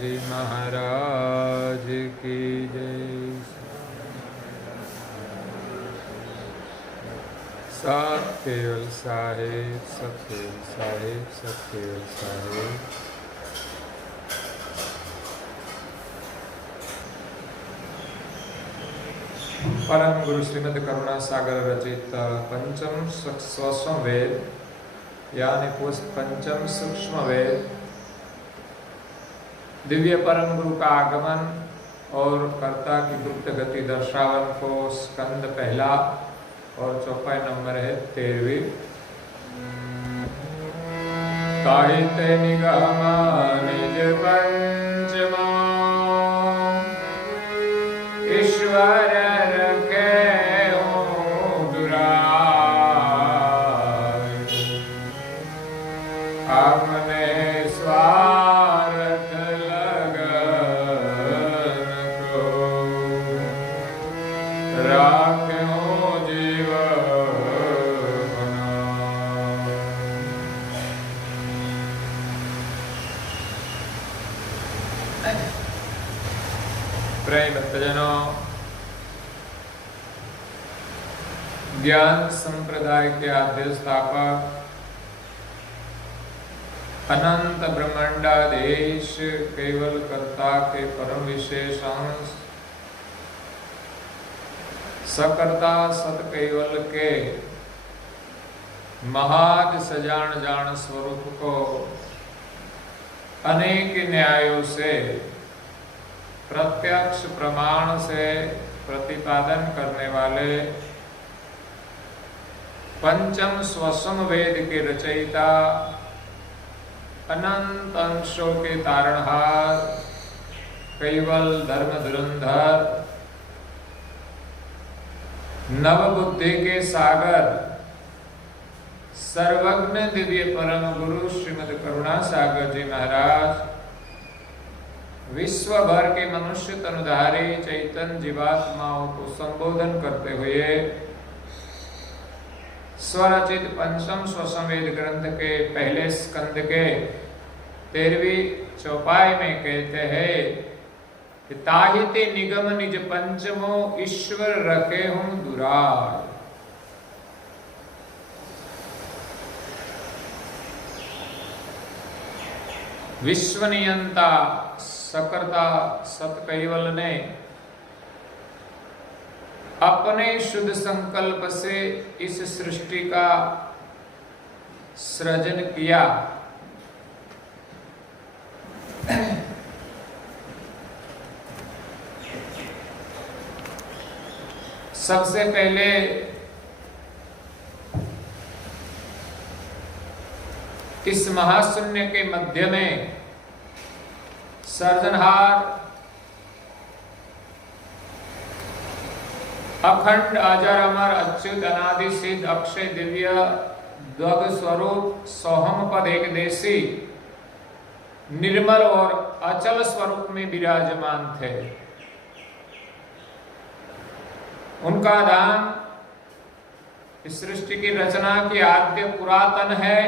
जी महाराज की जय। सत्यवेल साहेब, सत्यवेल साहेब, सत्यवेल साहेब। परम गुरु श्रीमद करुणा सागर रचित पंचम स्वस्व वेद यानी पंचम सूक्ष्म वेद दिव्य परम गुरु का आगमन और कर्ता की गुप्त गति दर्शावन को स्कंद पहला और चौपाई नंबर है 13वीं। ताहिते निगम निज पंचमा ईश्वर ज्ञान संप्रदाय के आद्य स्थापक अनंत ब्रह्मांडाधीश केवल कर्ता के परम विशेष अंश सकर्ता सत केवल के महाद सजान जान स्वरूप को अनेक न्यायों से प्रत्यक्ष प्रमाण से प्रतिपादन करने वाले पंचम स्वसम वेद के रचयिता अनंत अंशों के तारणहार केवल धर्म धुरंधर नव बुद्धि के सागर सर्वज्ञ दिव्य परम गुरु श्रीमद करुणा सागर जी महाराज विश्व भर के मनुष्य तनुधारी चैतन्य जीवात्माओं को संबोधन करते हुए स्वरचित पंचम स्वसंवेद ग्रंथ के पहले स्कंद के 13वीं चौपाई में कहते हैं कि ताहिते निगम निज पंचमो ईश्वर रखे हूं दुरार। विश्वनियंता सकर्ता सत कैवल ने अपने शुद्ध संकल्प से इस सृष्टि का सृजन किया। सबसे पहले इस महाशून्य के मध्य में सर्जनहार अखंड अजर अमर अच्युत अनादि सिद्ध अक्षय दिव्य द्वग स्वरूप सोहम पद एक देशी निर्मल और अचल स्वरूप में विराजमान थे। उनका धाम इस सृष्टि की रचना की आद्य पुरातन है।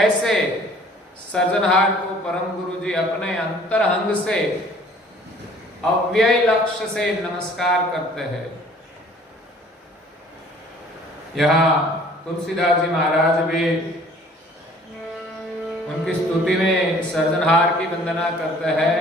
ऐसे सर्जनहार को परम गुरु जी अपने अंतरंग से अव्यय लक्ष्य से नमस्कार करते हैं। यहाँ तुलसीदास जी महाराज भी उनकी स्तुति में सर्जनहार की वंदना करते हैं।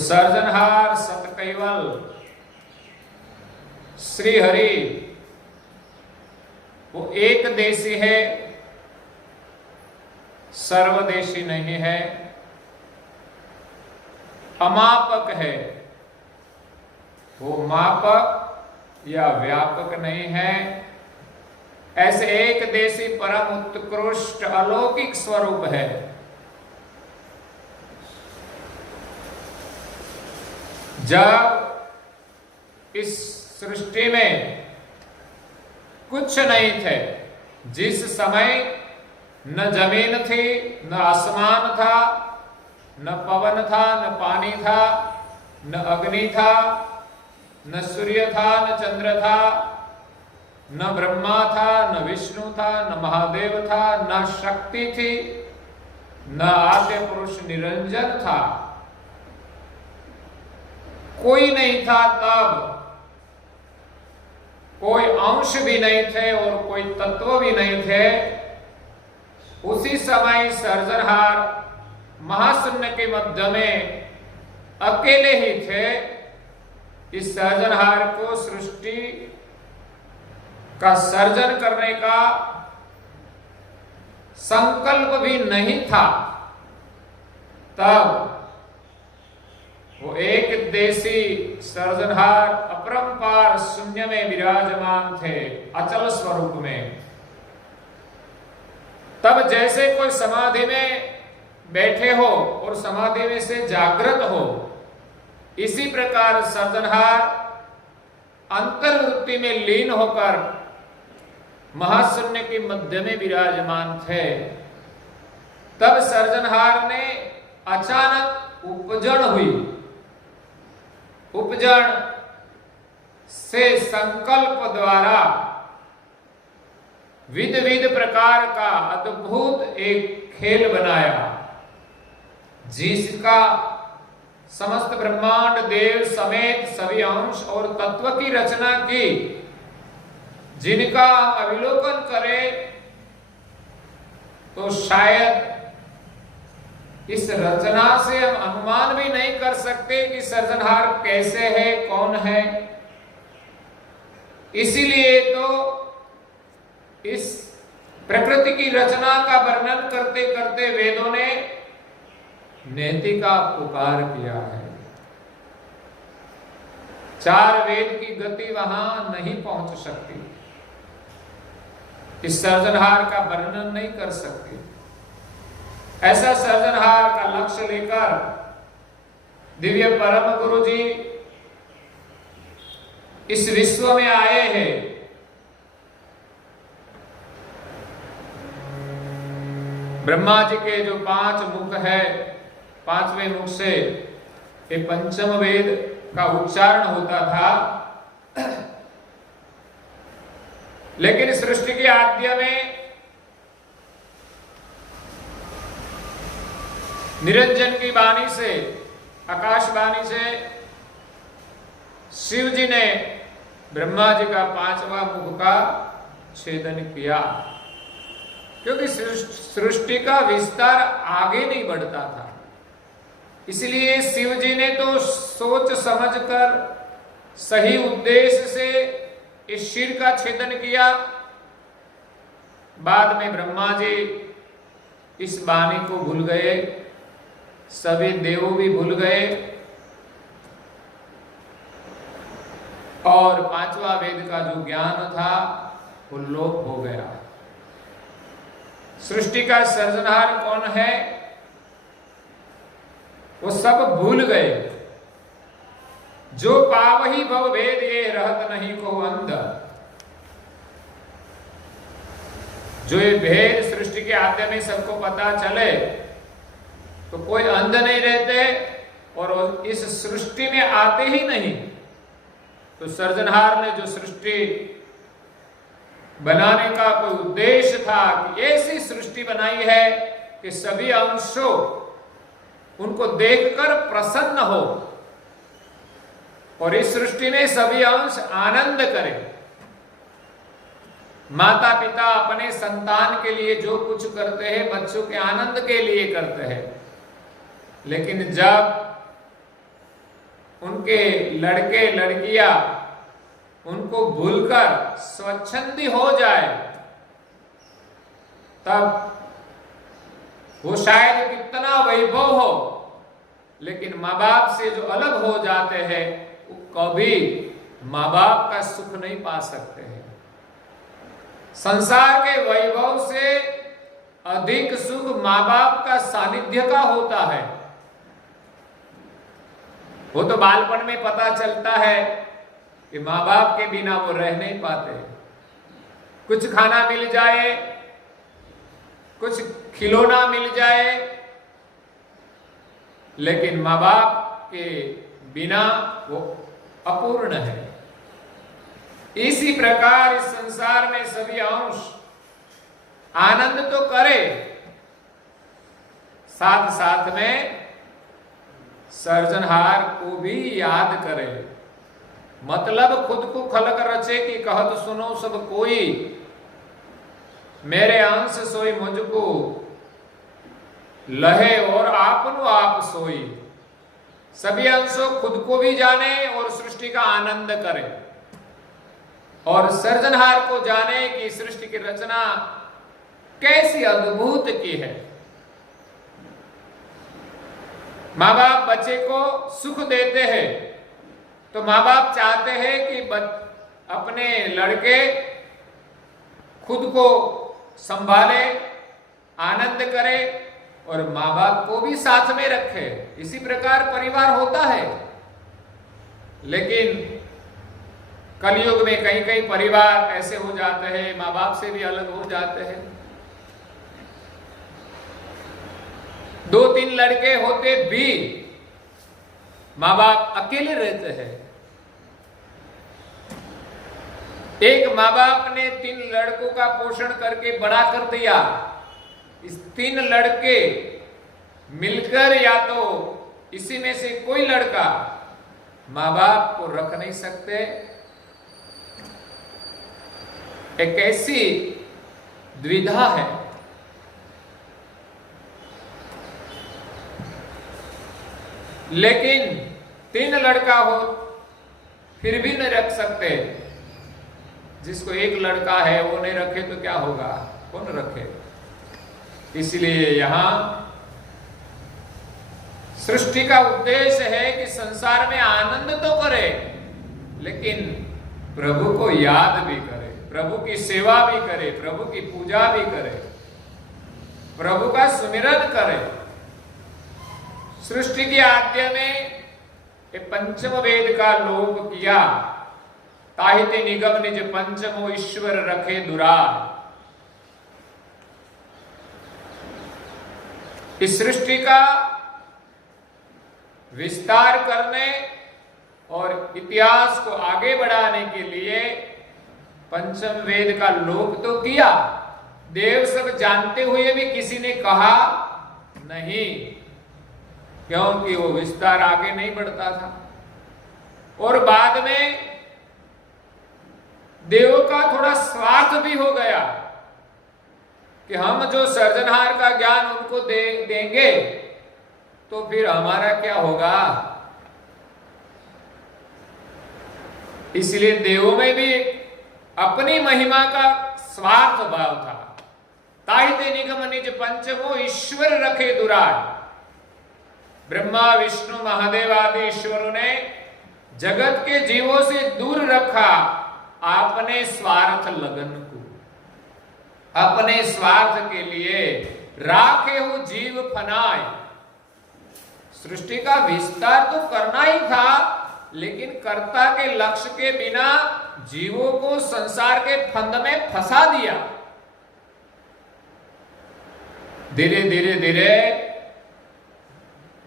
सर्जनहार सतकैवल श्री हरि वो एक देशी है, सर्वदेशी नहीं है, अमापक है, वो मापक या व्यापक नहीं है। ऐसे एक देशी परम उत्कृष्ट अलौकिक स्वरूप है। जब इस सृष्टि में कुछ नहीं थे, जिस समय न जमीन थी, न आसमान था, न पवन था, न पानी था, न अग्नि था, न सूर्य था, न चंद्र था, न ब्रह्मा था, न विष्णु था, न महादेव था, न शक्ति थी, न आद्य पुरुष निरंजन था, कोई नहीं था। तब कोई अंश भी नहीं थे और कोई तत्व भी नहीं थे। उसी समय सर्जनहार महाशून्य के मध्य में अकेले ही थे। इस सर्जनहार को सृष्टि का सर्जन करने का संकल्प भी नहीं था। तब वो एक देशी सर्जनहार अपरंपार शून्य में विराजमान थे, अचल स्वरूप में। तब जैसे कोई समाधि में बैठे हो और समाधि में से जागृत हो, इसी प्रकार सर्जनहार अंतर्वृत्ति में लीन होकर महाशून्य के मध्य में विराजमान थे। तब सर्जनहार ने अचानक उपजन हुई। उपजन से संकल्प द्वारा विध विध प्रकार का अद्भुत एक खेल बनाया, जिसका समस्त ब्रह्मांड देव समेत सभी अंश और तत्व की रचना की, जिनका अवलोकन करें तो शायद इस रचना से हम अनुमान भी नहीं कर सकते कि सर्जनहार कैसे है, कौन है। इसीलिए तो इस प्रकृति की रचना का वर्णन करते करते वेदों ने नेति का पुकार किया है। चार वेद की गति वहां नहीं पहुंच सकती, इस सर्जनहार का वर्णन नहीं कर सकती। ऐसा सर्जनहार का लक्ष्य लेकर दिव्य परम गुरु जी इस विश्व में आए हैं। ब्रह्मा जी के जो 5 मुख है, 5वें मुख से ये पंचम वेद का उच्चारण होता था। लेकिन सृष्टि के आद्य में निरंजन की वाणी से, आकाशवाणी से शिव जी ने ब्रह्मा जी का 5वां मुख का छेदन किया, क्योंकि सृष्टि का विस्तार आगे नहीं बढ़ता था। इसलिए शिव जी ने तो सोच समझकर सही उद्देश्य से इस शिर का छेदन किया। बाद में ब्रह्मा जी इस वाणी को भूल गए, सभी देव भी भूल गए और 5वां वेद का जो ज्ञान था वो लोप हो गया। सृष्टि का सर्जनहार कौन है वो सब भूल गए। जो पावही भव भेद ये रहत नहीं को अंध। जो ये भेद सृष्टि के आद्य में सबको पता चले तो कोई अंध नहीं रहते और इस सृष्टि में आते ही नहीं। तो सर्जनहार ने जो सृष्टि बनाने का कोई उद्देश्य था कि ऐसी सृष्टि बनाई है कि सभी अंशों उनको देखकर प्रसन्न हो और इस सृष्टि में सभी अंश आनंद करें। माता पिता अपने संतान के लिए जो कुछ करते हैं बच्चों के आनंद के लिए करते हैं, लेकिन जब उनके लड़के लड़कियां उनको भूलकर स्वच्छंदी हो जाए, तब वो शायद कितना वैभव हो, लेकिन माँ बाप से जो अलग हो जाते हैं वो कभी माँ बाप का सुख नहीं पा सकते हैं। संसार के वैभव से अधिक सुख माँ बाप का सानिध्य का होता है। वो तो बालपन में पता चलता है कि माँ बाप के बिना वो रह नहीं पाते। कुछ खाना मिल जाए, कुछ खिलौना मिल जाए, लेकिन माँ बाप के बिना वो अपूर्ण है। इसी प्रकार इस संसार में सभी अंश आनंद तो करे, साथ साथ में सर्जनहार को भी याद करे। मतलब खुद को खलक रचे कि कहत सुनो सब कोई, मेरे अंश सोई मुझको लहे और आपनो आप सोई। सभी अंशों खुद को भी जाने और सृष्टि का आनंद करे, और सर्जनहार को जाने कि सृष्टि की रचना कैसी अद्भुत की है। माँ बाप बच्चे को सुख देते हैं तो माँ बाप चाहते हैं कि अपने लड़के खुद को संभाले, आनंद करे और माँ बाप को भी साथ में रखे। इसी प्रकार परिवार होता है। लेकिन कलयुग में कई कई परिवार ऐसे हो जाते हैं, माँ बाप से भी अलग हो जाते हैं। 2-3 लड़के होते भी माँ बाप अकेले रहते हैं। एक माँ बाप ने 3 लड़कों का पोषण करके बड़ा कर दिया। इस 3 लड़के मिलकर या तो इसी में से कोई लड़का माँ बाप को रख नहीं सकते। एक ऐसी द्विधा है। लेकिन 3 लड़का हो फिर भी नहीं रख सकते। जिसको 1 लड़का है वो नहीं रखे तो क्या होगा, कौन रखे। इसलिए यहां सृष्टि का उद्देश्य है कि संसार में आनंद तो करे, लेकिन प्रभु को याद भी करे, प्रभु की सेवा भी करे, प्रभु की पूजा भी करे, प्रभु का सुमिरन करे। सृष्टि के आद्य में पंचम वेद का लोप किया। ताहिते निगम निज पंचमो ईश्वर रखे दुरार। इस सृष्टि का विस्तार करने और इतिहास को आगे बढ़ाने के लिए पंचम वेद का लोप तो किया। देव सब जानते हुए भी किसी ने कहा नहीं, क्योंकि वो विस्तार आगे नहीं बढ़ता था। और बाद में देवों का थोड़ा स्वार्थ भी हो गया कि हम जो सर्जनहार का ज्ञान उनको देंगे तो फिर हमारा क्या होगा। इसलिए देवों में भी अपनी महिमा का स्वार्थ भाव था। ताहिते निगम निज पंचमो ईश्वर रखे दुराय। ब्रह्मा विष्णु महादेव आदि ईश्वरों ने जगत के जीवों से दूर रखा अपने स्वार्थ लगन को। अपने स्वार्थ के लिए राखे हो जीव फनाए। सृष्टि का विस्तार तो करना ही था, लेकिन कर्ता के लक्ष्य के बिना जीवों को संसार के फंद में फंसा दिया। धीरे धीरे धीरे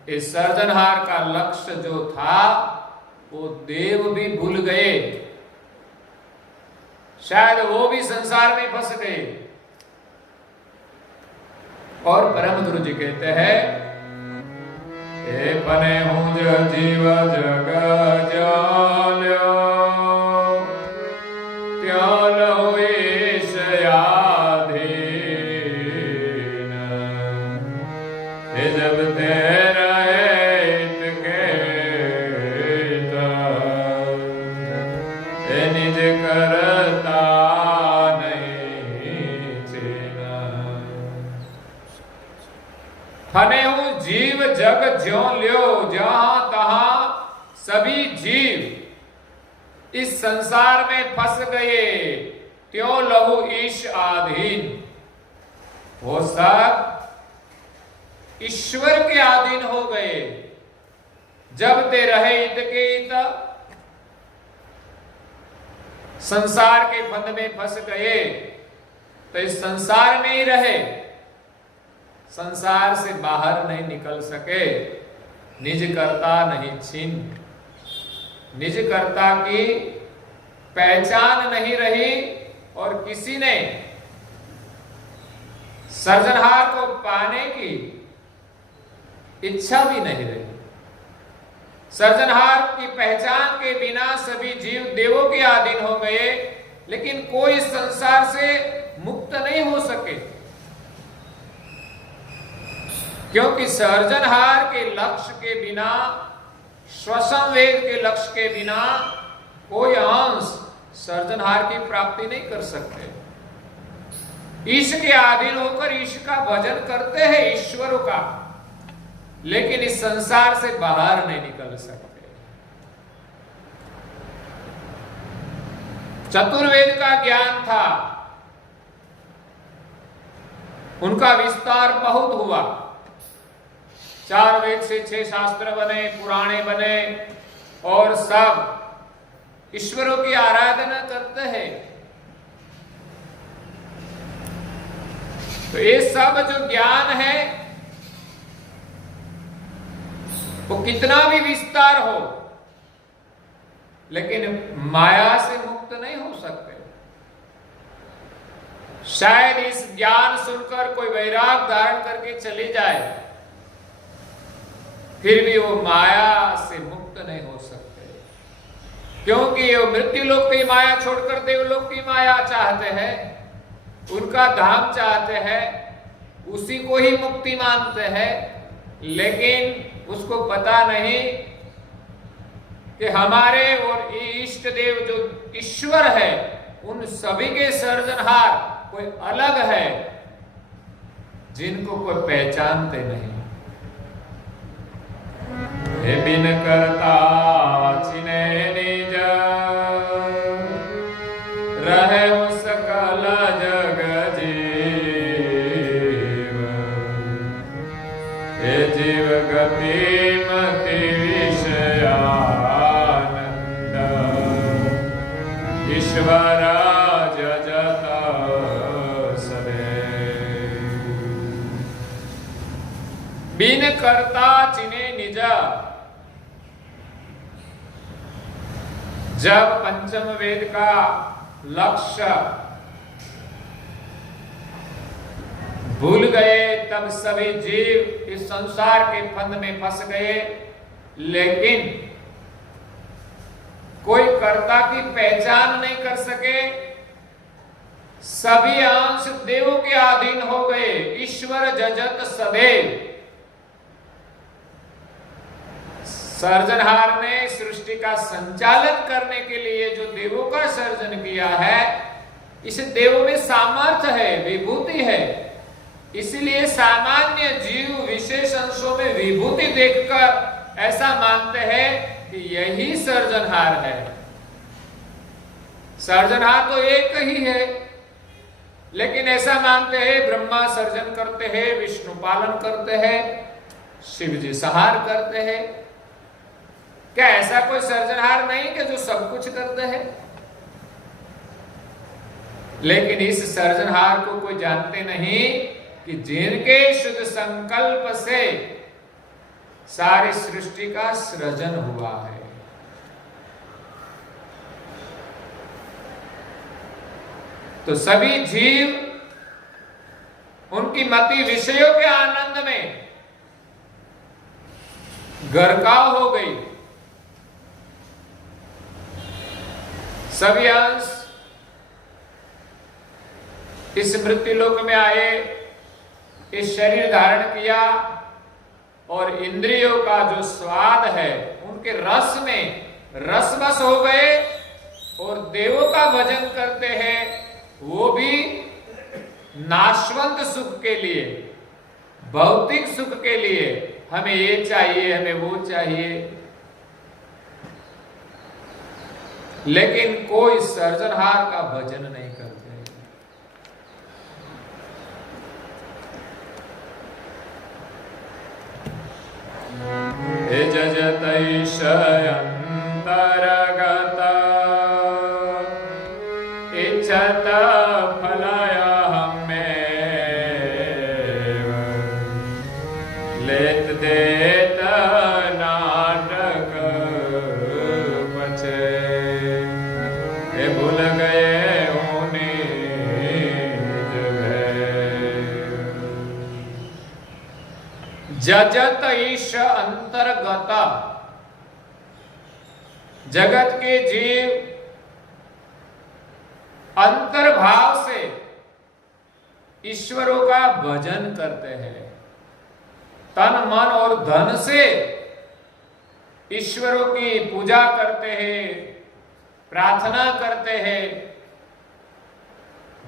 इस सर्जनहार का लक्ष्य जो था वो देव भी भूल गए। शायद वो भी संसार में फंस गए। और परम गुरु जी कहते हैं, हे पने हूं जीव जग जाल्यो, त्याल हो ईश याधीन। हे जब तेरा हित के फनेहु जीव जग ज्यों ल्यो, जहां तहां सभी जीव इस संसार में फंस गए, त्यों लहु ईश आधीन। वो सब ईश्वर के अधीन हो गए। जब ते रहे इत के इत, संसार के फंद में फंस गए तो इस संसार में ही रहे, संसार से बाहर नहीं निकल सके। निज कर्ता नहीं छीन, निज कर्ता की पहचान नहीं रही और किसी ने सर्जनहार को पाने की इच्छा भी नहीं रही। सर्जनहार की पहचान के बिना सभी जीव देवों के अधीन हो गए, लेकिन कोई संसार से मुक्त नहीं हो सके, क्योंकि सर्जनहार के लक्ष्य के बिना, स्वसंवेद के लक्ष्य के बिना कोई अंश सर्जनहार की प्राप्ति नहीं कर सकते। ईश के अधीन होकर ईश का भजन करते हैं, ईश्वर का, लेकिन इस संसार से बाहर नहीं निकल सकते। चतुर्वेद का ज्ञान था, उनका विस्तार बहुत हुआ। 4 वेद से 6 शास्त्र बने, पुराणे बने और सब ईश्वरों की आराधना करते हैं। तो ये सब जो ज्ञान है वो कितना भी विस्तार हो, लेकिन माया से मुक्त नहीं हो सकते। शायद इस ज्ञान सुनकर कोई वैराग धारण करके चली जाए, फिर भी वो माया से मुक्त नहीं हो सकते, क्योंकि वो मृत्यु लोक की माया छोड़कर देवलोक की माया चाहते हैं, उनका धाम चाहते हैं, उसी को ही मुक्ति मानते हैं। लेकिन उसको पता नहीं कि हमारे और इष्ट देव जो ईश्वर है, उन सभी के सर्जनहार कोई अलग है, जिनको कोई पहचानते नहीं। हे बिन करता चिने निज, रहे हो सकल जग जीव। हे जीव गति मति विषयानंद, ईश्वर जजत सदैव। बिन करता चिने निजा। जब पंचम वेद का लक्ष्य भूल गए, तब सभी जीव इस संसार के फंद में फंस गए, लेकिन कोई कर्ता की पहचान नहीं कर सके। सभी अंश देवों के अधीन हो गए। ईश्वर जजत सदैव। सर्जनहार ने सृष्टि का संचालन करने के लिए जो देवों का सर्जन किया है, इस देवों में सामर्थ्य है, विभूति है। इसलिए सामान्य जीव विशेष अंशों में विभूति देखकर ऐसा मानते हैं कि यही सर्जनहार है। सर्जनहार तो एक ही है, लेकिन ऐसा मानते हैं ब्रह्मा सर्जन करते हैं, विष्णु पालन करते हैं, शिव जी संहार करते हैं। क्या ऐसा कोई सर्जनहार नहीं कि जो सब कुछ करते हैं? लेकिन इस सर्जनहार को कोई जानते नहीं कि जिनके शुद्ध संकल्प से सारी सृष्टि का सृजन हुआ है। तो सभी जीव उनकी मति विषयों के आनंद में गरकाव हो गई। सभी अंश इस मृत्यु लोक में आए, इस शरीर धारण किया और इंद्रियों का जो स्वाद है उनके रस में रसवश हो गए और देवों का भजन करते हैं, वो भी नाशवंत सुख के लिए, भौतिक सुख के लिए हमें ये चाहिए, हमें वो चाहिए, लेकिन कोई सर्जनहार का भजन नहीं करते। हे जजतैष अंतरगत इच्छत फलयहमेव लेत देत नाटक पछे हे भूल गए जजत ईश अंतर्गत, जगत के जीव अंतर्भाव से ईश्वरों का भजन करते हैं, तन मन और धन से ईश्वरों की पूजा करते हैं, प्रार्थना करते हैं,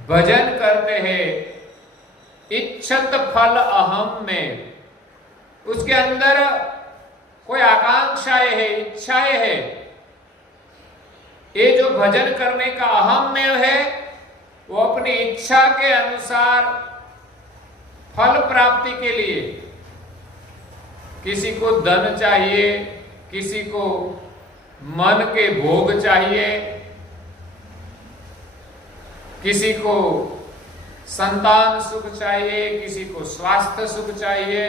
भजन करते हैं। इच्छत फल अहम में, उसके अंदर कोई आकांक्षाएं है, इच्छाएं है। ये जो भजन करने का अहम में है, वो अपनी इच्छा के अनुसार फल प्राप्ति के लिए, किसी को धन चाहिए, किसी को मन के भोग चाहिए, किसी को संतान सुख चाहिए, किसी को स्वास्थ्य सुख चाहिए,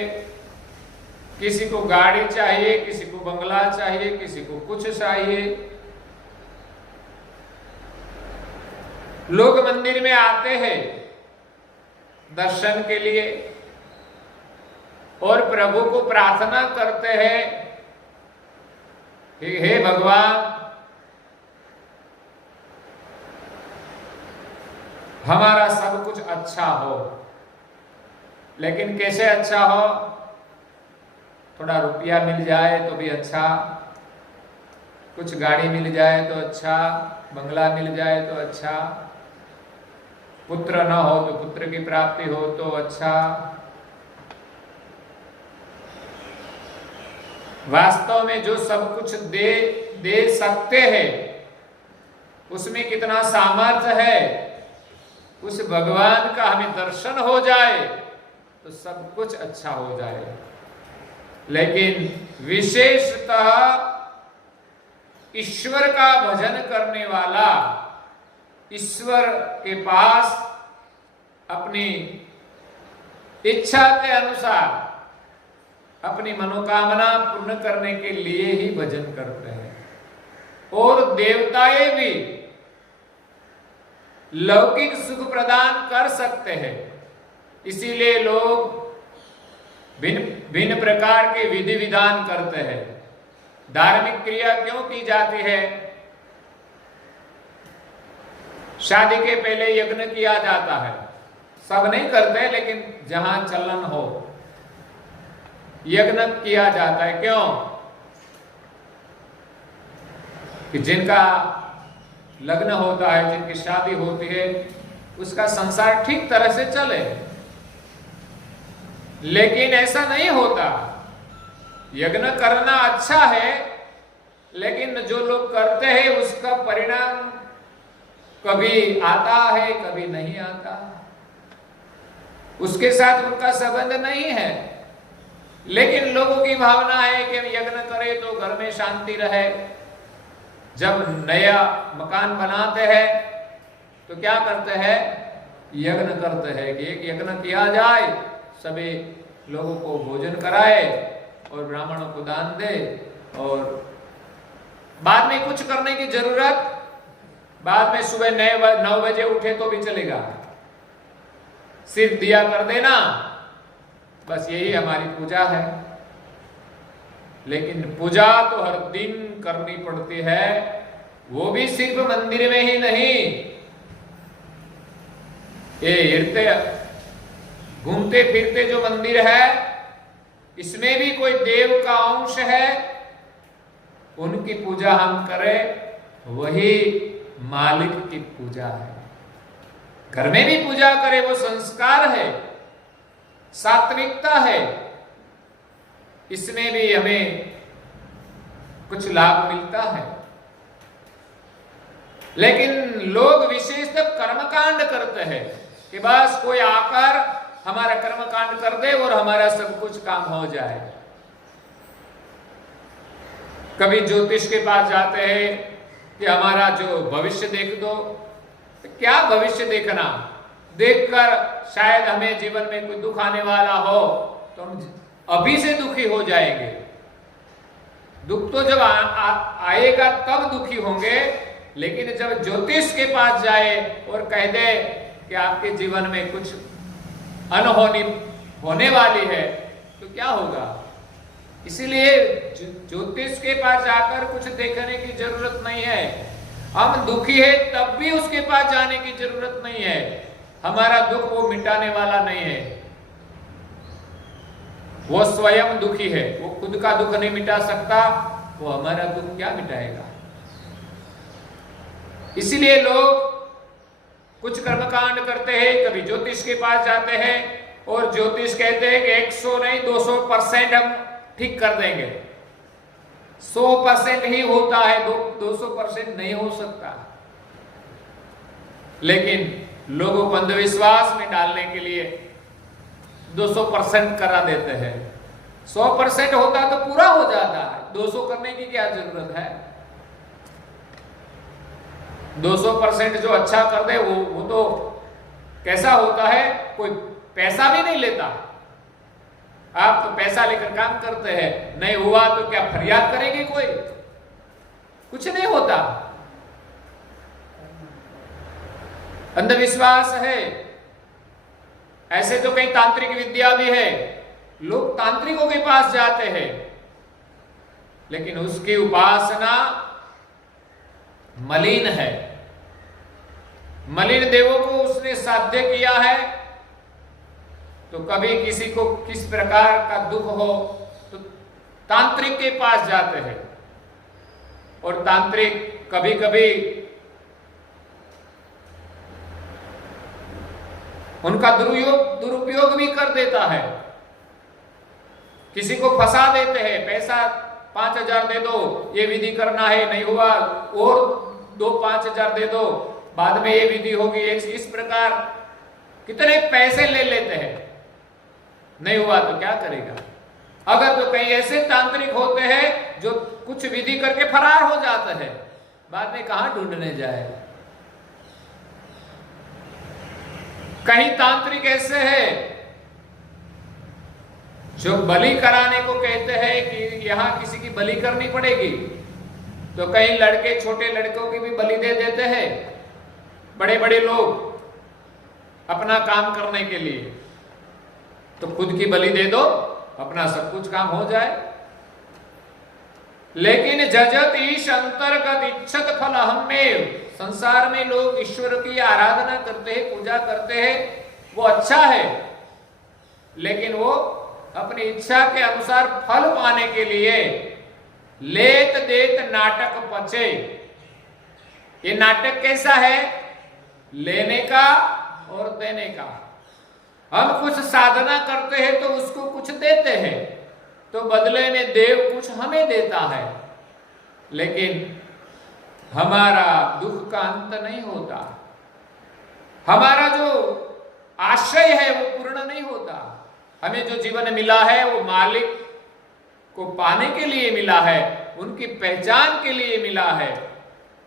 किसी को गाड़ी चाहिए, किसी को बंगला चाहिए, किसी को कुछ चाहिए। लोग मंदिर में आते हैं दर्शन के लिए और प्रभु को प्रार्थना करते हैं कि हे भगवान, हमारा सब कुछ अच्छा हो। लेकिन कैसे अच्छा हो? थोड़ा रुपया मिल जाए तो भी अच्छा, कुछ गाड़ी मिल जाए तो अच्छा, बंगला मिल जाए तो अच्छा, पुत्र न हो तो पुत्र की प्राप्ति हो तो अच्छा। वास्तव में जो सब कुछ दे सकते हैं, उसमें कितना सामर्थ्य है। उस भगवान का हमें दर्शन हो जाए तो सब कुछ अच्छा हो जाए। लेकिन विशेषतः ईश्वर का भजन करने वाला ईश्वर के पास अपनी इच्छा के अनुसार अपनी मनोकामना पूर्ण करने के लिए ही भजन करते हैं। और देवताएं भी लौकिक सुख प्रदान कर सकते हैं, इसीलिए लोग भिन्न भिन्न प्रकार के विधि विधान करते हैं। धार्मिक क्रिया क्यों की जाती है? शादी के पहले यज्ञ किया जाता है। सब नहीं करते, लेकिन जहां चलन हो यज्ञ किया जाता है। क्यों? कि जिनका लग्न होता है, जिनकी शादी होती है, उसका संसार ठीक तरह से चले। लेकिन ऐसा नहीं होता। यज्ञ करना अच्छा है, लेकिन जो लोग करते हैं उसका परिणाम कभी आता है, कभी नहीं आता। उसके साथ उनका संबंध नहीं है। लेकिन लोगों की भावना है कि हम यज्ञ करें तो घर में शांति रहे। जब नया मकान बनाते हैं तो क्या करते हैं? यज्ञ करते हैं कि एक यज्ञ किया जाए, सभी लोगों को भोजन कराए और ब्राह्मणों को दान दे, और बाद में कुछ करने की जरूरत, बाद में सुबह 9 बजे उठे तो भी चलेगा, सिर्फ दिया कर देना, बस यही हमारी पूजा है। लेकिन पूजा तो हर दिन करनी पड़ती है, वो भी सिर्फ मंदिर में ही नहीं। ये हिरते घूमते फिरते जो मंदिर है, इसमें भी कोई देव का अंश है, उनकी पूजा हम करें, वही मालिक की पूजा है। घर में भी पूजा करें, वो संस्कार है। सात्विकता है, इसमें भी हमें कुछ लाभ मिलता है। लेकिन लोग विशेषतः कर्मकांड करते हैं कि बस कोई आकर हमारा कर्मकांड कर दे और हमारा सब कुछ काम हो जाए। कभी ज्योतिष के पास जाते हैं कि हमारा जो भविष्य देख दो। तो क्या भविष्य देखना? देखकर शायद हमें जीवन में कोई दुख आने वाला हो तो हम अभी से दुखी हो जाएंगे। दुख तो जब आएगा तब दुखी होंगे, लेकिन जब ज्योतिष के पास जाए और कह दे कि आपके जीवन में कुछ अनहोनी होने वाली है तो क्या होगा? इसीलिए ज्योतिष के पास जाकर कुछ देखने की जरूरत नहीं है। हम दुखी है तब भी उसके पास जाने की जरूरत नहीं है। हमारा दुख वो मिटाने वाला नहीं है, वो स्वयं दुखी है। वो खुद का दुख नहीं मिटा सकता, वो हमारा दुख क्या मिटाएगा? इसीलिए लोग कुछ कर्मकांड करते हैं, कभी ज्योतिष के पास जाते हैं और ज्योतिष कहते हैं कि 100 नहीं 200% हम ठीक कर देंगे। 100% ही होता है, 200% नहीं हो सकता। लेकिन लोगों को अंधविश्वास में डालने के लिए 200% करा देते हैं। 100% होता तो पूरा हो जाता है, 200 करने की क्या जरूरत है? 200% जो अच्छा कर दे वो तो कैसा होता है, कोई पैसा भी नहीं लेता। आप तो पैसा लेकर काम करते हैं, नहीं हुआ तो क्या फरियाद करेंगे? कोई कुछ नहीं होता। अंधविश्वास है। ऐसे तो कई तांत्रिक विद्या भी है, लोग तांत्रिकों के पास जाते हैं, लेकिन उसकी उपासना मलिन है। मलिन देवों को उसने साध्य किया है। तो कभी किसी को किस प्रकार का दुख हो तो तांत्रिक के पास जाते हैं, और तांत्रिक कभी कभी उनका दुरुपयोग भी कर देता है। किसी को फंसा देते हैं, पैसा 5,000 दे दो, ये विधि करना है, नहीं हुआ और 5,000 दे दो, बाद में ये विधि होगी। इस प्रकार कितने पैसे ले लेते हैं, नहीं हुआ तो क्या करेगा? अगर तो कई ऐसे तांत्रिक होते हैं जो कुछ विधि करके फरार हो जाते हैं, बाद में कहां ढूंढने जाए। कई तांत्रिक ऐसे हैं जो बलि कराने को कहते हैं कि यहां किसी की बलि करनी पड़ेगी, तो कई लड़के छोटे लड़कों की भी बलि दे देते हैं, बड़े बड़े लोग अपना काम करने के लिए। तो खुद की बलि दे दो, अपना सब कुछ काम हो जाए। लेकिन जजत ईश अंतर्गत इच्छत फल हमें, संसार में लोग ईश्वर की आराधना करते हैं, पूजा करते हैं, वो अच्छा है, लेकिन वो अपनी इच्छा के अनुसार फल पाने के लिए लेत देत नाटक पचे। ये नाटक कैसा है? लेने का और देने का। हम कुछ साधना करते हैं तो उसको कुछ देते हैं, तो बदले में देव कुछ हमें देता है, लेकिन हमारा दुख का अंत नहीं होता। हमारा जो आशय है वो पूर्ण नहीं होता। हमें जो जीवन मिला है वो मालिक को पाने के लिए मिला है, उनकी पहचान के लिए मिला है।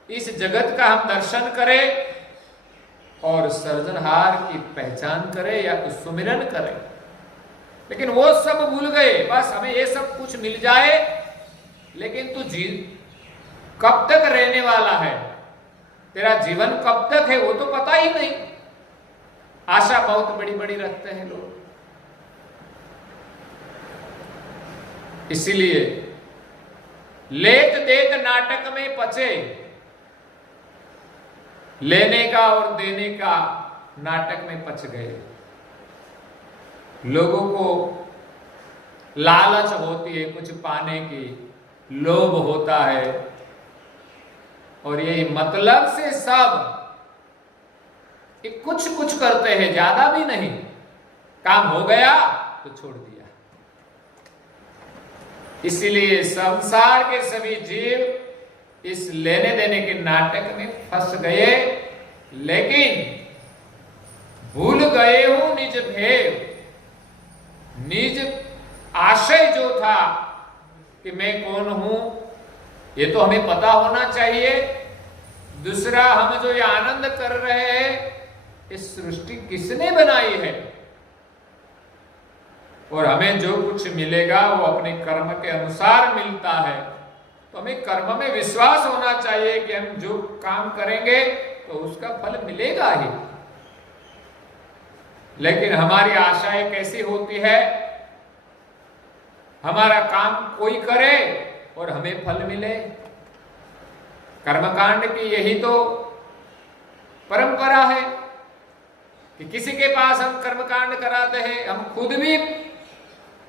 इस जगत का हम दर्शन करें और सृजनहार की पहचान करें या तो सुमिरन करें, लेकिन वो सब भूल गए। बस हमें ये सब कुछ मिल जाए, लेकिन तू कब तक रहने वाला है, तेरा जीवन कब तक है वो तो पता ही नहीं। आशा बहुत बड़ी बड़ी रखते हैं लोग। इसीलिए लेत देत नाटक में पचे, लेने का और देने का नाटक में पच गए। लोगों को लालच होती है कुछ पाने की, लोभ होता है, और ये मतलब से सब कुछ कुछ करते हैं, ज्यादा भी नहीं। काम हो गया तो छोड़ दिया। इसीलिए संसार के सभी जीव इस लेने देने के नाटक में फंस गए, लेकिन भूल गए हूं निज भेद। निज आशय जो था कि मैं कौन हूं, ये तो हमें पता होना चाहिए। दूसरा, हम जो ये आनंद कर रहे हैं, इस सृष्टि किसने बनाई है, और हमें जो कुछ मिलेगा वो अपने कर्म के अनुसार मिलता है। तो हमें कर्म में विश्वास होना चाहिए कि हम जो काम करेंगे तो उसका फल मिलेगा ही। लेकिन हमारी आशाएं कैसी होती है, हमारा काम कोई करे और हमें फल मिले। कर्मकांड की यही तो परंपरा है कि किसी के पास हम कर्मकांड कराते हैं, हम खुद भी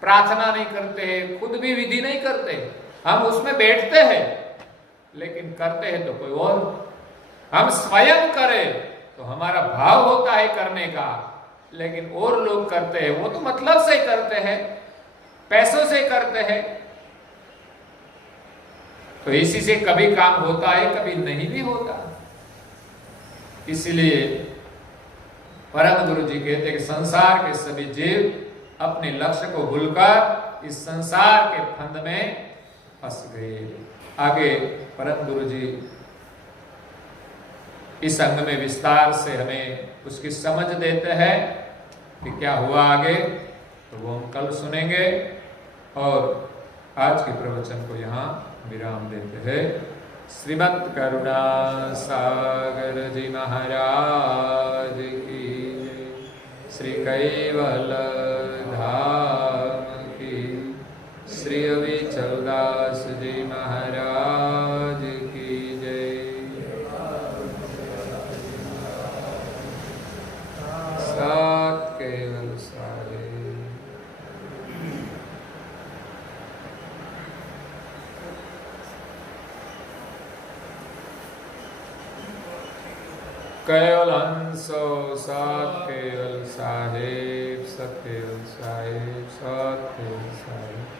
प्रार्थना नहीं करते, खुद भी विधि नहीं करते, हम उसमें बैठते हैं, लेकिन करते हैं तो कोई और। हम स्वयं करें तो हमारा भाव होता है करने का, लेकिन और लोग करते हैं, वो तो मतलब से करते हैं, पैसों से करते हैं। तो इसी से कभी काम होता है, कभी नहीं भी होता। इसलिए परम गुरु जी कहते हैं कि संसार के सभी जीव अपने लक्ष्य को भूलकर इस संसार के फंद में फंस गए। आगे परम गुरु जी इस अंग में विस्तार से हमें उसकी समझ देते हैं कि क्या हुआ आगे, तो वो हम कल सुनेंगे। और आज के प्रवचन को यहाँ विराम देते हैं। श्रीमद् करुणा सागर जी महाराज की जय। श्री कैवल धाम की, श्री अविचल दास जी महाराज की जय। सत केवल सारे। केवल हंसो सत केवल साहेब, सत केवल साहेब, सत केवल साहेब।